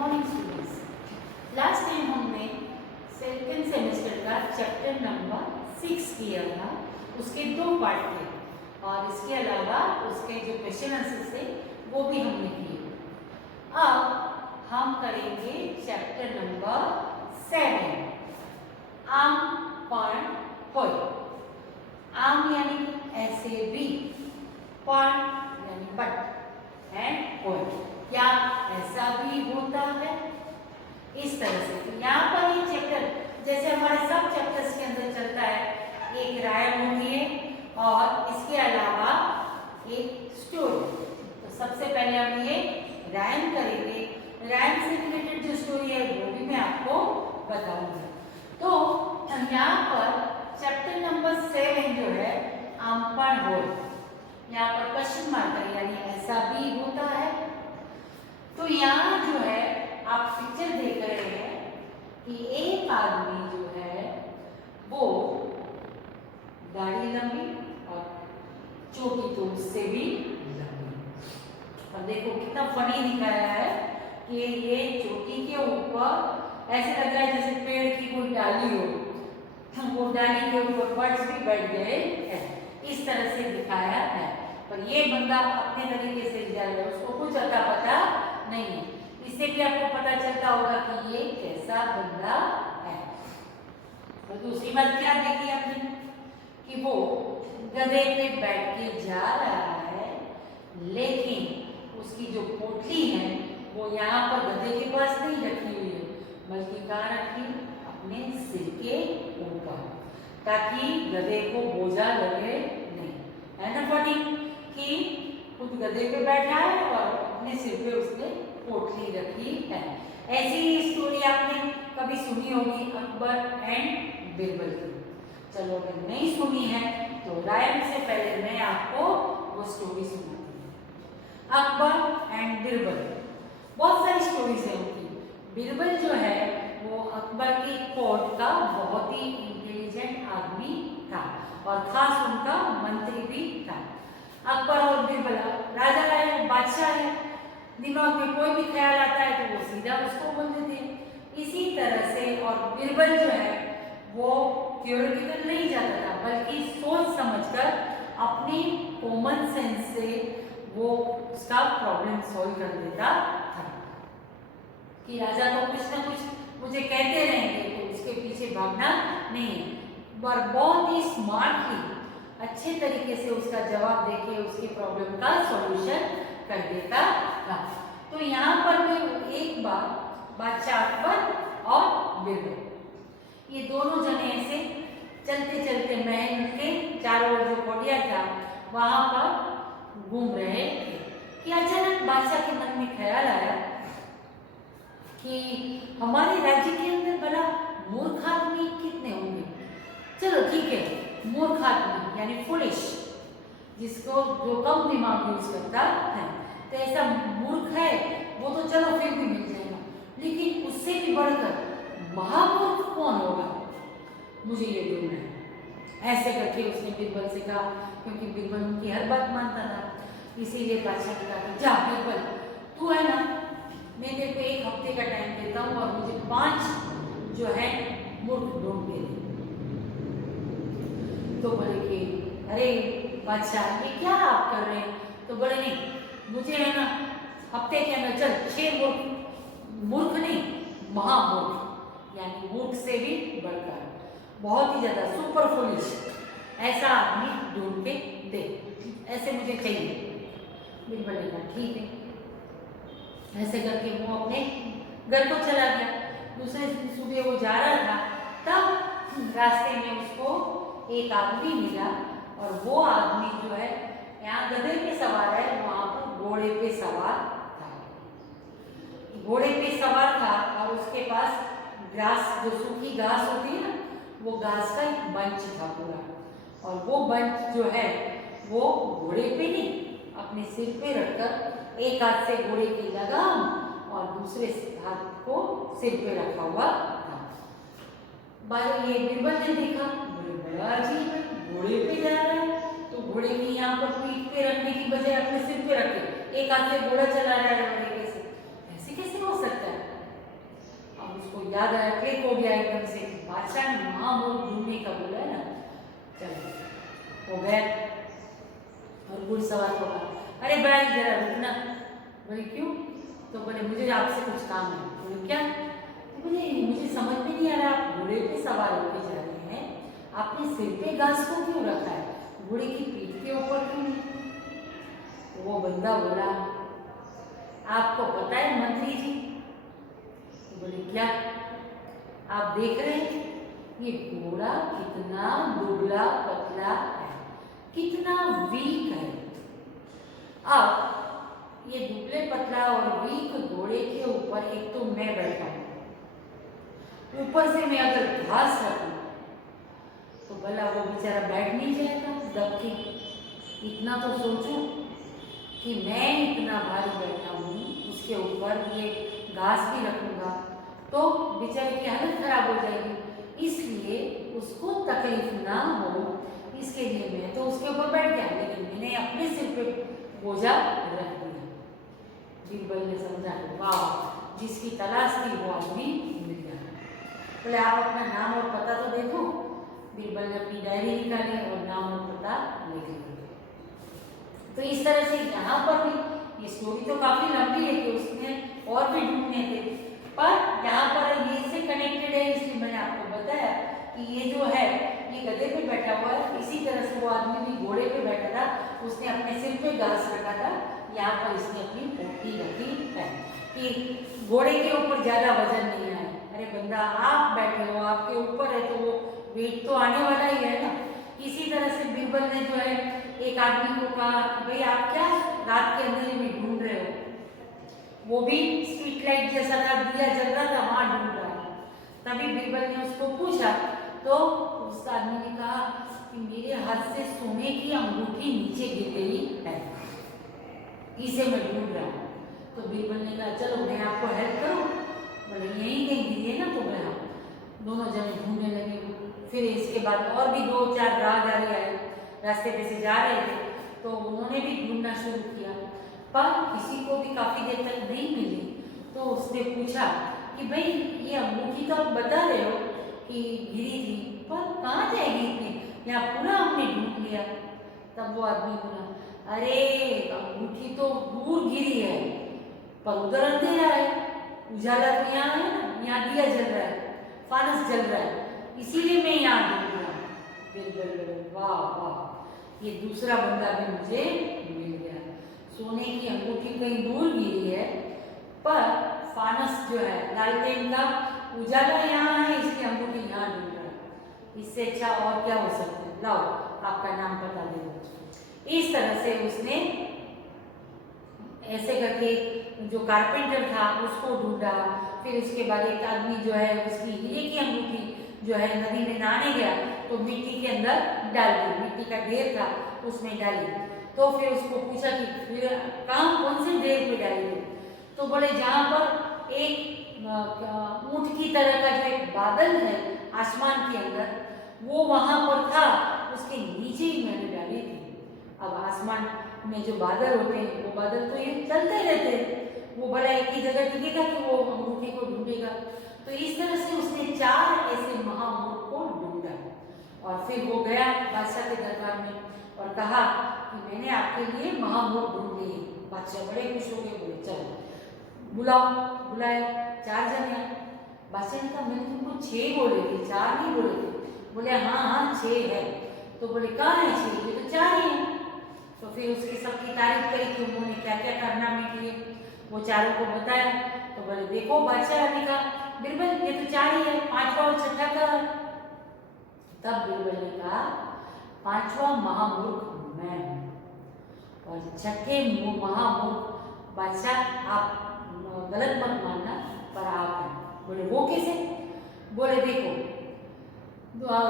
Morning students. Last time हमने second semester का chapter number 6 किया था। उसके 2 पार्ट थे और इसके अलावा उसके जो क्वेश्चन आंसर थे वो भी हमने किए। अब हम करेंगे चैप्टर नंबर 7 आम पण होय। आम यानी ऐसे भी, पण यानी बट एंड होय क्या ऐसा भी होता है, इस तरह से। तो यहाँ पर ये चैप्टर जैसे हमारे सब चैप्टर्स के अंदर चलता है, एक रायम होती है और इसके अलावा एक स्टोरी। तो सबसे पहले हम ये रायम करेंगे। रायम से रिलेटेड जो स्टोरी है वो भी मैं आपको बताऊंगा। तो यहाँ पर चैप्टर नंबर 7 जो है आमपण होय, यहाँ पर क्वेश्चन मार्क है यानी ऐसा भी होता है। तो यहाँ जो है आप पिक्चर देख रहे हैं कि एक आदमी जो है वो दाढ़ी लंबी और चोटी तो उससे भी लंबी। और देखो कितना फनी दिखाया है कि ये चोटी के ऊपर ऐसे लग रहा है जैसे पेड़ की कोई डाली हो, वो डाली के ऊपर बर्ड्स भी बैठ गए हैं, इस तरह से दिखाया है। पर ये बंदा अपने तरीके से जा रहा है, उसको कुछ अता पता नहीं है। इससे भी आपको पता चलता होगा कि ये कैसा बंदा है। तो दूसरी बात क्या देखी हमने कि वो गधे पे बैठ के जा रहा है, लेकिन उसकी जो पोटली है वो यहाँ पर गधे के पास नहीं रखी हुई है, बल्कि कहाँ रखी, अपने सिर के ऊपर, ताकि गधे को बोझा लगे नहीं। है ना फनी कि खुद गधे पे बैठा है और अपने सिर पे उसने पोटली रखी है। ऐसी ही स्टोरी आपने कभी सुनी होगी अकबर एंड बिरबल की। चलो अगर नहीं सुनी है तो रायम से पहले मैं आपको वो स्टोरी सुनाती हूँ। अकबर एंड बिरबल, बहुत सारी स्टोरीज है उनकी। बिरबल जो है वो अकबर की कोर्ट का बहुत ही इंटेलिजेंट आदमी था और खास उनका मंत्री भी था। अकबर और बिरबल राजा है, बादशाह है, दिमाग में कोई भी ख्याल आता है तो वो सीधा उसको बोल देते हैं। इसी तरह से और बिरबल जो है वो थियोरेटिकल नहीं जाता था, बल्कि सोच समझकर अपनी कॉमन सेंस से वो उसका प्रॉब्लम सॉल्व कर देता था। कि राजा तो कुछ ना कुछ मुझे कहते रहेंगे तो उसके पीछे भागना नहीं है, पर बहुत ही स्मार्टली अच्छे तरीके से उसका जवाब देके उसकी प्रॉब्लम का सॉल्यूशन कर देता था। तो यहाँ पर भी एक बार बादशाह अकबर और बिरबल ये दोनों जने ऐसे चलते चलते महल के चारों ओर जो कोडिया था वहां पर घूम रहे थे कि अचानक बादशाह के मन में ख्याल आया कि हमारे राज्य के अंदर बड़ा मूर्ख आदमी कितने होंगे। चलो ठीक है, मूर्ख आदमी यानी फुलिश, जिसको जो कम दिमाग यूज करता है, तो ऐसा मूर्ख है वो तो चलो फिर भी मिल जाएगा, लेकिन उससे भी बढ़कर महामूर्ख कौन होगा, मुझे ये ढूंढना है। ऐसे करके उसने बिरबल से कहा, क्योंकि बिरबल उनकी हर बात मानता था। इसीलिए बादशाह ने कहा जा बिरबल, तू है ना, मैं तेरे को 1 हफ्ते का टाइम देता हूँ और मुझे 5 जो है मूर्ख ढूंढ के दे। तो बोले कि अरे बादशाह ये क्या आप कर रहे हैं। तो बोले नहीं, मुझे है ना हफ्ते के अंदर चल 6 मूर्ख नहीं महामूर्ख यानी मूर्ख से भी बढ़कर बहुत ही ज्यादा सुपर फुलिश ऐसा आदमी ढूंढ के दे, ऐसे मुझे चाहिए। बिरबल ने कहा ठीक है। ऐसे करके वो अपने घर को चला गया। दूसरे दिन सुबह वो जा रहा था, तब रास्ते में उसको एक आदमी मिला और वो आदमी जो है यहाँ गधे पे सवार है, वहां पर घोड़े पे सवार था। घोड़े पे सवार था और उसके पास घास, जो सूखी घास होती है ना, वो घास का एक बंच था पूरा। और वो बंच जो है वो घोड़े पे नहीं, अपने सिर पे रखकर एक हाथ से घोड़े की लगाम और दूसरे हाथ को सिर पे रखा हुआ था। ये बिरबल ने देखा, बड़ा अजीब है, घोड़े पे जा रहा है तो घोड़े की यहाँ पर पीठ पे रखने की बजाय अपने सिर पे रखे, एक हाथ से घोड़ा चला रहा है तरीके से, ऐसे कैसे हो सकता है। याद आया, क्लिक हो गया एकदम से। बादशाह ने महामूर्ख ढूंढने का बोला है ना, चलो हो गया। और घुड़सवार को कहा, अरे भाई जरा रुकना। बोले क्यों? तो बोले मुझे आपसे कुछ काम है। बोले क्या? तो बोले मुझे समझ में नहीं आ रहा, आप घोड़े पे सवार होके जा रहे हैं, आपने सिर पे घास को क्यों रखा है, घोड़े की पीठ के ऊपर क्यों नहीं? तो वो बंदा बोला, आपको पता है मंत्री जी? तो बोले क्या? आप देख रहे हैं ये घोड़ा कितना दुबला पतला है, कितना वीक है। अब ये दुबले पतला और वीक घोड़े के ऊपर एक तो मैं बैठा हूं, ऊपर से मैं अगर घास रखूं तो भला वो बेचारा बैठ नहीं जाएगा दब के? इतना तो सोचो कि मैं इतना भारी बैठा हूं, उसके ऊपर ये घास भी रखूंगा तो बेचारे की हालत खराब हो जाएगी। इसलिए उसको तकलीफ ना हो, इसके लिए मैं तो उसके ऊपर बैठ गया, लेकिन मैंने अपने सिर पे बोझा रख दिया। बीरबल ने समझा कि वाह, जिसकी तलाश थी वो आदमी मिल गया। बोले आप अपना नाम और पता तो देखो। बीरबल ने अपनी डायरी निकाली और नाम और पता लिख लिया। तो इस तरह से यहाँ पर भी ये स्टोरी तो काफी लंबी है कि उसने और भी ढूंढने थे, पर यहाँ पर ये इससे कनेक्टेड है, इसलिए मैंने आपको बताया कि ये जो है ये गधे पे बैठा हुआ है। इसी तरह से वो आदमी भी घोड़े पे बैठा था, उसने अपने सिर पे घास रखा था। यहाँ पर इसने अपनी पोटली रखी है कि घोड़े के ऊपर ज्यादा वजन नहीं आए। अरे बंदा आप बैठे हो, आपके ऊपर है तो वो वेट तो आने वाला ही है ना। इसी तरह से बीरबल ने जो है एक आदमी को कहा कि भाई आप क्या रात के अंधेरे में ढूंढ रहे हो? वो भी स्ट्रीट लाइट जैसा था, दिया जल रहा था, वहां ढूंढ रहा है। तभी बीरबल ने उसको पूछा तो उस आदमी ने कहा कि मेरे हाथ से सोने की अंगूठी नीचे गिर गई है, इसे मैं ढूंढ रहा हूँ। तो बीरबल ने कहा चलो मैं आपको हेल्प करूँ? बोले यहीं कहीं गिरी है ना। तो बोला दोनों जने ढूंढने लगे। फिर इसके बाद और भी 2-4 राहगीर आए, रास्ते पे से जा रहे थे, तो उन्होंने भी ढूंढना शुरू किया, पर किसी को भी काफी देर तक नहीं मिली। तो उसने पूछा कि भाई ये अंगूठी तो आप बता रहे हो कि गिरी थी, पर कहाँ जाएगी इतनी, यहाँ पूरा हमने ढूंढ लिया। तब वो आदमी बोला, अरे अंगूठी तो दूर गिरी है, पर उधर अंधेरा है, उजाला तो यहाँ है ना, यहाँ दिया जल रहा है, फानस जल रहा है, इसीलिए मैं यहाँ ढूंढ रहा हूँ। फिर वाह वाह, ये दूसरा बंदा भी मुझे मिल गया। सोने की अंगूठी कहीं दूर गिरी है, पर फानस जो है लालटेन का उजाला यहाँ है, इसकी अंगूठी यहाँ ढूंढ रहा है। इससे अच्छा और क्या हो सकता है? लाओ आपका नाम पता दे दो। इस तरह से उसने ऐसे करके जो कारपेंटर था उसको ढूंढा। फिर उसके बाद एक आदमी जो है उसकी हीरे की अंगूठी जो है नदी में नहाने गया तो मिट्टी के अंदर डाल दी, मिट्टी का ढेर था उसमें डाली। तो फिर उसको पूछा कि फिर कहाँ कौन से ढेर पे डाली? तो बोले जहाँ पर एक ऊंट की तरह का जो एक बादल है आसमान के अंदर, वो वहां पर था, उसके नीचे ही मैंने डाली थी। अब आसमान में जो बादल होते हैं वो बादल तो ये चलते रहते हैं, वो बड़ा एक ही जगह टिकेगा कि वो अंगूठी को ढूंढेगा। तो इस तरह से उसने 4 ऐसे महामूर्ख को ढूंढा और फिर वो गया बादशाह के दरबार में और कहा कि मैंने आपके लिए महामूर्ख ढूंढ लिए। बादशाह बड़े खुश हो गए, बोले चलो बुलाओ। बुलाया, 4 जने। बादशाह ने कहा मैंने तुमको 6 बोले थे, 4 नहीं बोले थे। बोले हाँ 6 है। तो बोले कहाँ है 6? ये तो 4 ही है। तो फिर उसकी सबकी तारीफ करी कि उन्होंने क्या क्या कारनामे किए, वो चारों को बताया। तो बोले देखो बादशाह ने कहा बीरबल ये तो 4 ही है, 5वां और 6ठा का। तब बीरबल ने कहा 5वां महामूर्ख मैं हूँ और 6ठे महामूर्ख बादशाह आप गलत मत मानना, पर आप हैं। बोले वो कैसे? बोले देखो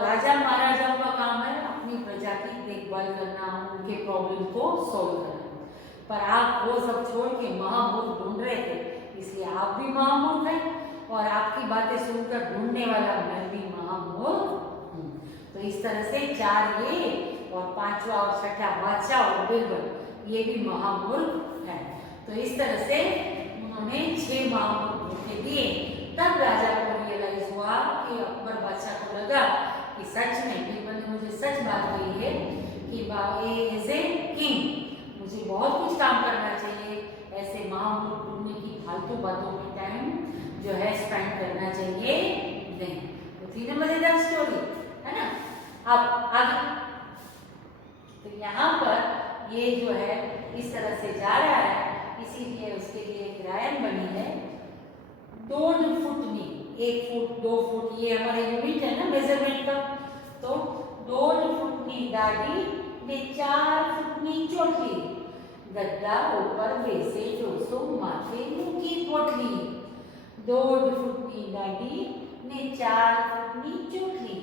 राजा महाराजाओं का काम है अपनी प्रजा की देखभाल करना, उनके प्रॉब्लम को सॉल्व करना, पर आप वो सब छोड़ के महामूर्ख ढूंढ रहे थे, इसलिए आप भी महामूर्ख हैं और आपकी बातें सुनकर ढूंढने वाला मैं भी महामूर्ख हूँ। तो इस तरह से 4 ये और 5वां और 6ठा बादशाह और बीरबल ये भी महामूर्ख है। तो इस तरह से उन्होंने 6 महामूर्ख ढूंढ के दिए। तब राजा को अकबर बादशाह को लगा कि सच में बीरबल ने मुझे सच बात कही है कि बाबा इज ए किंग, मुझे बहुत कुछ काम करना चाहिए, ऐसे महामूर्ख ढूंढने की फालतू बातों में टाइम जो है स्पेंड करना चाहिए नहीं। तो थी ना मजेदार स्टोरी, है ना। अब आगे तो यहाँ पर ये जो है इस तरह से जा रहा है, इसीलिए उसके लिए एक रायन बनी है 2 फुटनी, 1 फुट 2 फुट, ये हमारा यूनिट है ना मेजरमेंट का। तो 2 फुटनी दाढ़ी ने 4 फुटनी चोटी, गद्दा ऊपर बेसे 200 माथे मुंह की पोटली। 2 फुटनी दाढ़ी ने 4 फुटनी चोटी,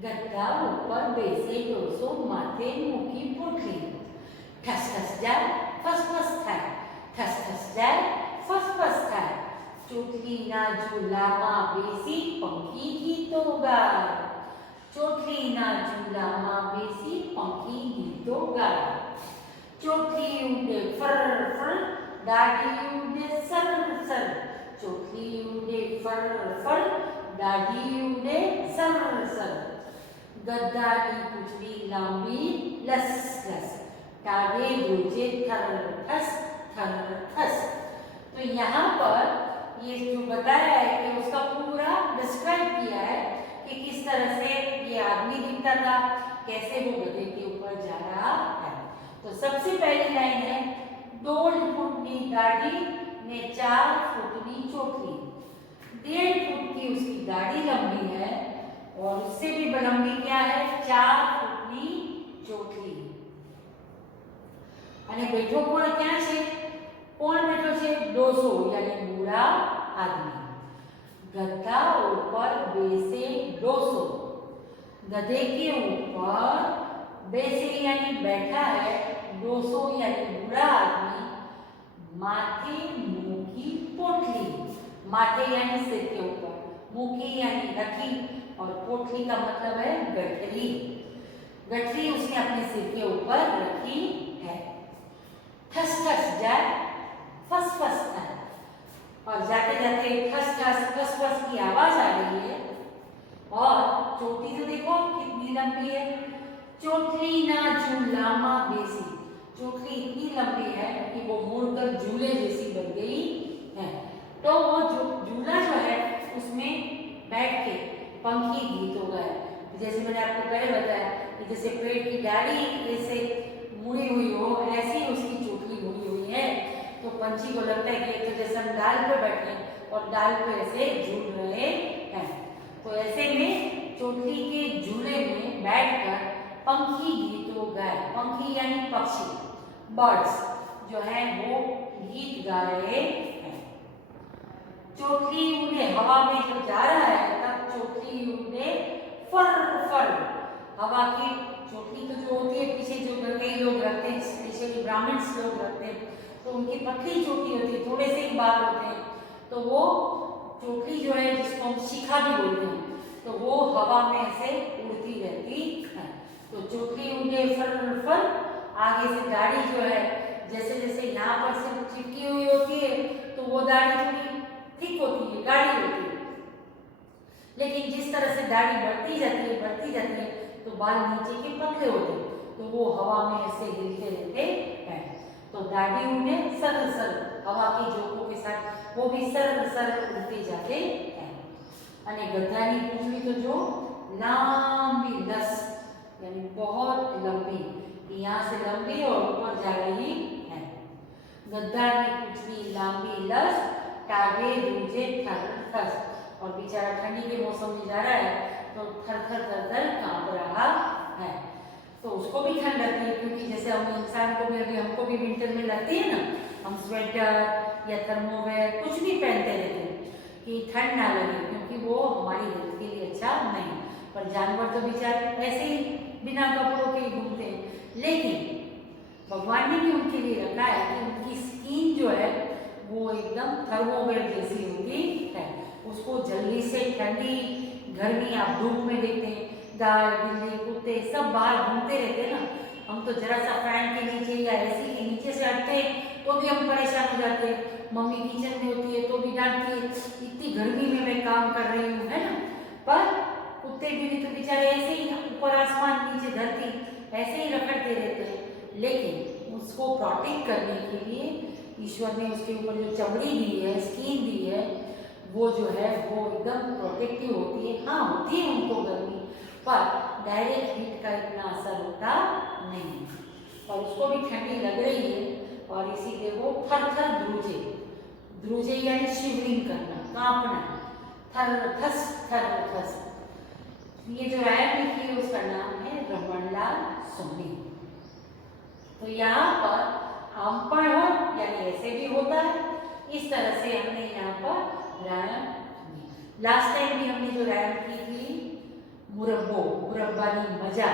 गद्दा ऊपर बेसे 200 माथे मुंह की पोटली। ठस ठस जाए फस फस थाय, ठस ठस जाए फस फस थाय, चोटली ना झूलाમાં બેસી પંખી ગીતો ગાય, ચોટલી ના ઝૂલામાં બેસી પંખી ગીતો ગાય। ચોટલી ઉડે ફર ફર, દાઢી ઉડે સર સર, ચોટલી ઉડે ફર ફર, દાઢી ઉડે સર સર। ગદ્દાની પૂંછડી લાંબી લસ લસ, टागे रोजे थर थस थर थस। तो यहाँ पर ये जो बताया है कि उसका पूरा डिस्क्राइब किया है कि किस तरह से ये आदमी दिखता था, कैसे वो गधे के ऊपर जा रहा है। तो सबसे पहली लाइन है 2 फुटनी दाढ़ी ने 4 फुटनी चोटी, 1.5 फुट की उसकी दाढ़ी लंबी है और उससे भी लंबी क्या है 4 फुटनी चोटी। અને બેઠો કોણ ક્યાં છે, કોણ બેઠો છે 200 यानी बूढ़ा आदमी। गद्दा ऊपर बेसे 200, गधे के ऊपर बेसे यानी बैठा है 200 यानी बूढ़ा आदमी। माथे मुंह की पोटली, माथे यानी सिर के ऊपर, मुंह की यानी रखी और पोटली का मतलब है गठरी, गठरी उसने अपने सिर के ऊपर रखी है। ठस ठस जाए फस फस थाय, और जाते जाते ठस ठस फस फस की आवाज आ रही है। और चोटी तो देखो कितनी लंबी है, चोटली ना झूलामा बेसी, चोटली इतनी लंबी है कि वो मुड़कर झूले जैसी बन गई है। तो वो जो झूला जो है उसमें बैठ के पंखी गीतों गाए, जैसे मैंने आपको पहले बताया कि जैसे पेड़ की डाली ऐसे मुड़ी हुई हो, ऐसी उसकी चोटी मुड़ी हुई है। तो पंछी को लगता है कि तो जैसे हम डाल पे बैठे और डाल पे ऐसे झूल रहे हैं। तो ऐसे में चोटी के झूले में बैठकर पंखी गीतों गाए, पंखी यानी पक्षी, बर्ड्स जो है वो गीत गा रहे हैं। चोटी उड़े, हवा में जब जा रहा है तब चोटी उड़े फर फर, हवा की चोटी तो जो होती है पीछे जो कई लोग रखते हैं, स्पेशली ब्राह्मण्स लोग रखते हैं, तो उनकी पतली चोटी होती है, थोड़े से ही बाल होते हैं, तो वो चोटी जो है जिसको हम शिखा भी बोलते हैं, तो वो हवा में ऐसे उड़ती रहती है। तो चोटी उड़े फर फर, आगे से दाढ़ी जो है जैसे जैसे यहाँ पर से चिपकी हुई होती है तो वो दाढ़ी थोड़ी थिक होती है, गाढ़ी होती है, लेकिन जिस तरह से दाढ़ी बढ़ती जाती है तो बाल नीचे के पतले होते हैं, तो वो हवा में ऐसे हिलते रहते हैं। तो दाढ़ी उन्हें सर सर, हवा की झोंकों के साथ वो भी सर सर उड़ते जाते हैं। અને ગધાની પૂંછડી तो जो लंबी लस यानी बहुत लंबी, यहाँ से लंबी और ऊपर जा रही है। गद्दानी पूंछड़ी लंबी लस, टागे दूजे थर थस, और बेचारा ठंडी के मौसम में जा रहा है तो थर थर थर थर कांप रहा है। तो उसको भी ठंड लगती है, क्योंकि जैसे हम इंसान को भी अभी हमको भी विंटर में लगती है ना, हम स्वेटर या थर्मोवेयर कुछ भी पहनते रहते हैं कि ठंड ना लगे, क्योंकि वो हमारी हेल्थ के लिए अच्छा नहीं। पर जानवर तो बेचारे ऐसे ही बिना कपड़ों के घूमते हैं, लेकिन भगवान ने भी उनके लिए रखा है कि उनकी स्किन जो है वो एकदम थर्मोवेयर जैसी होती है, उसको जल्दी से ठंडी गर्मी आप धूप में देखते हैं गाय बिल्ली कुत्ते सब बाहर घूमते रहते हैं ना, हम तो जरा सा फैन के नीचे या एसी के नीचे से हटते हैं तो भी हम परेशान हो जाते हैं, मम्मी किचन में होती है तो भी डांटती है इतनी गर्मी में मैं काम कर रही हूँ, है ना। पर कुत्ते भी तो बेचारे ऐसे ही ऊपर आसमान नीचे धरती ऐसे ही रखड़ते रहते हैं, लेकिन उसको प्रोटेक्ट करने के लिए ईश्वर ने उसके ऊपर जो चमड़ी दी है, स्किन दी है, वो जो है वो एकदम प्रोटेक्टिव होती है। हाँ, होती है उनको गर्मी, पर डायरेक्ट हीट का इतना असर होता नहीं, और उसको भी ठंडी लग रही है और इसीलिए वो थर थर ध्रुजे, ध्रुजे यानी शिवरिंग करना, कांपना, थर थस थर थस। ये जो रायम लिखी है उसका नाम है रमणलाल सोनी। तो यहाँ पर आमपण हो यानी ऐसे भी होता है, इस तरह से हमने यहाँ पर रायम की। लास्ट टाइम भी हमने जो रायम की थी मुरब्बो, मुरब्बानी मजा,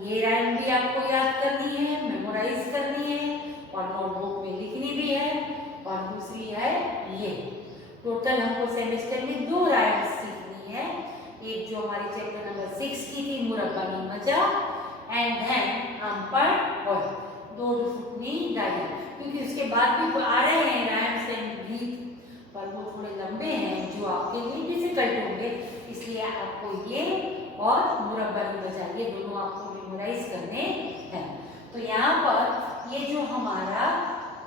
ये रायम भी आपको याद करनी है, मेमोराइज करनी है और नोटबुक में लिखनी भी है। और दूसरी है ये, टोटल हमको सेमेस्टर में 2 रायम सीखनी है। एक जो हमारी चैप्टर नंबर 6 की थी मुरब्बानी मजा, एंड देन आमपण और दो फुटनी डाली, क्योंकि उसके बाद भी तो आ रहे हैं राइम्स एंड गीत, पर वो थोड़े लंबे हैं जो आपके लिए डिफिकल्ट होंगे, इसलिए आपको ये और मुरब्बानी मजा ये दोनों आपको मेमोराइज करने हैं। तो यहाँ पर ये जो हमारा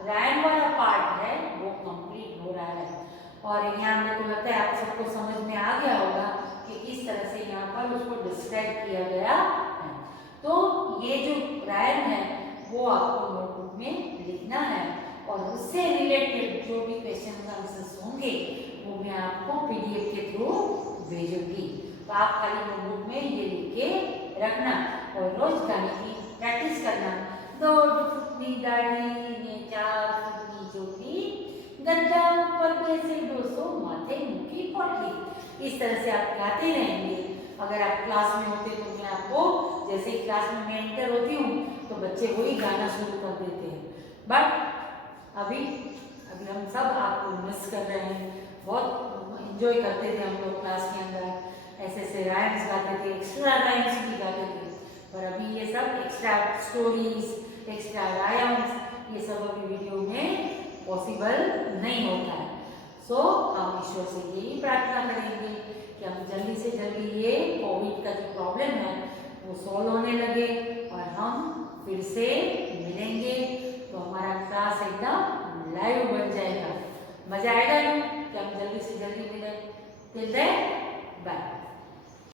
राइम वाला पार्ट है वो कंप्लीट हो रहा है, और यहाँ मेरे को लगता है आप सबको समझ में आ गया होगा कि किस तरह से यहाँ पर उसको डिस्क्राइब किया गया है। तो ये जो राइम है वो आपको नोटबुक में लिखना है, और उससे रिलेटेड जो भी क्वेश्चन आंसर्स होंगे वो मैं आपको पीडीएफ के थ्रू भेजूंगी। तो आप खाली नोटबुक में ये लिख के रखना और रोज गाने की प्रैक्टिस करना। 2 फुटनी दाढ़ी ने 4 फुटनी चोटी, गद्दा ऊपर बैसे 200 माथे मुखी पोटली। इस तरह से आप गाते रहेंगे। अगर आप क्लास में होते तो मैं आपको, जैसे क्लास में मैं एंटर होती हूँ तो बच्चे वही गाना शुरू कर देते हैं, बट अभी हम सब आपको मिस कर रहे हैं। बहुत एंजॉय करते थे हम लोग क्लास के अंदर, ऐसे राइम्स गाते थे, एक्स्ट्रा राइम्स भी गाते थे, पर अभी ये सब एक्स्ट्रा स्टोरीज, एक्स्ट्रा राइम्स, ये सब अभी वीडियो में पॉसिबल नहीं होता है। सो हम ईश्वर से यही प्रार्थना करेंगे कि हम जल्दी से जल्दी ये कोविड का जो प्रॉब्लम है वो सॉल्व होना